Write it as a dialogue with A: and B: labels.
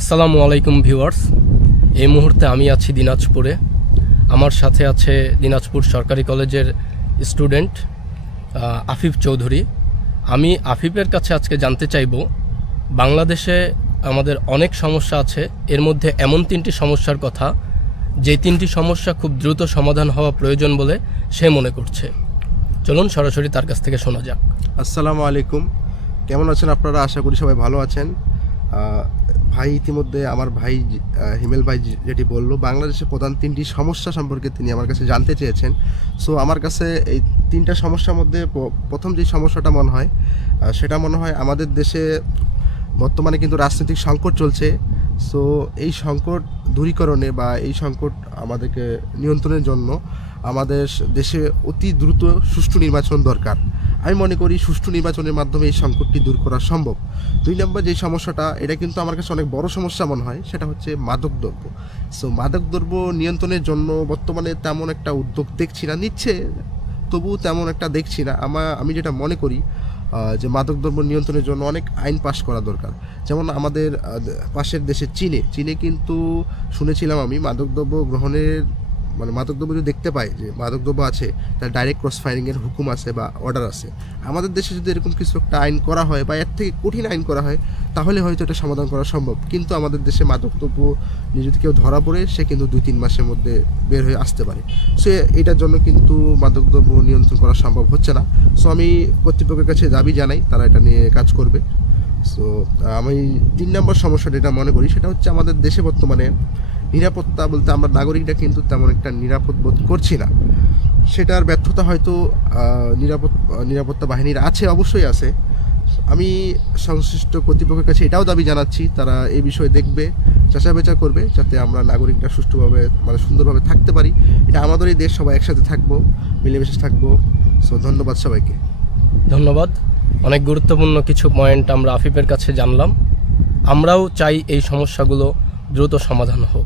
A: আসসালামু আলাইকুম ভিউয়ার্স। এই মুহূর্তে আমি আছি দিনাজপুরে। আমার সাথে আছে দিনাজপুর সরকারি কলেজের স্টুডেন্ট আফিফ চৌধুরী। আমি আফিফের কাছে আজকে জানতে চাইব, বাংলাদেশে আমাদের অনেক সমস্যা আছে, এর মধ্যে এমন তিনটি সমস্যার কথা, যে তিনটি সমস্যা খুব দ্রুত সমাধান হওয়া প্রয়োজন বলে সে মনে করছে। চলুন সরাসরি তার কাছ থেকে শোনা যাক।
B: আসসালামু আলাইকুম। কেমন আছেন আপনারা? আশা করি সবাই ভালো আছেন। ভাই ইতিমধ্যে আমার ভাই হিমেল ভাই যেটি বলল বাংলাদেশের প্রধান তিনটি সমস্যা সম্পর্কে তিনি আমার কাছে জানতে চেয়েছেন। সো আমার কাছে এই তিনটা সমস্যার মধ্যে প্রথম যে সমস্যাটা মনে হয় সেটা মনে হয় আমাদের দেশে বর্তমানে কিন্তু রাজনৈতিক সংকট চলছে। সো এই সংকট দূরীকরণে বা এই সংকট আমাদেরকে নিয়ন্ত্রণের জন্য আমাদের দেশে অতি দ্রুত সুষ্ঠু নির্বাচন দরকার। আমি মনে করি সুষ্ঠু নির্বাচনের মাধ্যমে এই সংকটটি দূর করা সম্ভব। দুই নম্বর যে সমস্যাটা, এটা কিন্তু আমার কাছে অনেক বড় সমস্যা মনে হয়, সেটা হচ্ছে মাদকদ্রব্য। সো মাদকদ্রব্য নিয়ন্ত্রণের জন্য বর্তমানে তেমন একটা উদ্যোগ দেখছি না, নিচ্ছে, তবুও তেমন একটা দেখছি না। আমার আমি যেটা মনে করি যে মাদকদ্রব্য নিয়ন্ত্রণের জন্য অনেক আইন পাশ করা দরকার। যেমন আমাদের পাশের দেশে চীনে চীনে কিন্তু শুনেছিলাম আমি মাদকদ্রব্য গ্রহণের মানে মাদকদ্রব্য যদি দেখতে পাই যে মাদকদ্রব্য আছে, তার ডাইরেক্ট ক্রস ফায়ারিংয়ের হুকুম আছে বা অর্ডার আছে। আমাদের দেশে যদি এরকম কিছু একটা আইন করা হয় বা এর থেকে কঠিন আইন করা হয়, তাহলে হয়তো এটা সমাধান করা সম্ভব। কিন্তু আমাদের দেশে মাদকদ্রব্য যদি কেউ ধরা পড়ে, সে কিন্তু দুই তিন মাসের মধ্যে বের হয়ে আসতে পারে। সো, এটার জন্য কিন্তু মাদকদ্রব্য নিয়ন্ত্রণ করা সম্ভব হচ্ছে না। সো, আমি কর্তৃপক্ষের কাছে দাবি জানাই, তারা এটা নিয়ে কাজ করবে। সো, আমি তিন নম্বর সমস্যাটা যেটা মনে করি, সেটা হচ্ছে আমাদের দেশে বর্তমানে নিরাপত্তা বলতে আমরা নাগরিকরা কিন্তু তেমন একটা নিরাপদ বোধ করছি না। সেটার ব্যর্থতা হয়তো নিরাপদ, নিরাপত্তা বাহিনীর আছে, অবশ্যই আছে। আমি সংশ্লিষ্ট কর্তৃপক্ষের কাছে এটাও দাবি জানাচ্ছি, তারা এই বিষয়ে দেখবে বেচা করবে, যাতে আমরা নাগরিকরা সুষ্ঠুভাবে মানে সুন্দরভাবে থাকতে পারি। এটা আমাদেরই দেশ, সবাই একসাথে থাকব, মিলেমিশে থাকব। সো ধন্যবাদ সবাইকে।
A: ধন্যবাদ। অনেক গুরুত্বপূর্ণ কিছু পয়েন্ট আমরা আফিফের কাছে জানলাম। আমরাও চাই এই সমস্যাগুলো দ্রুত সমাধান হোক।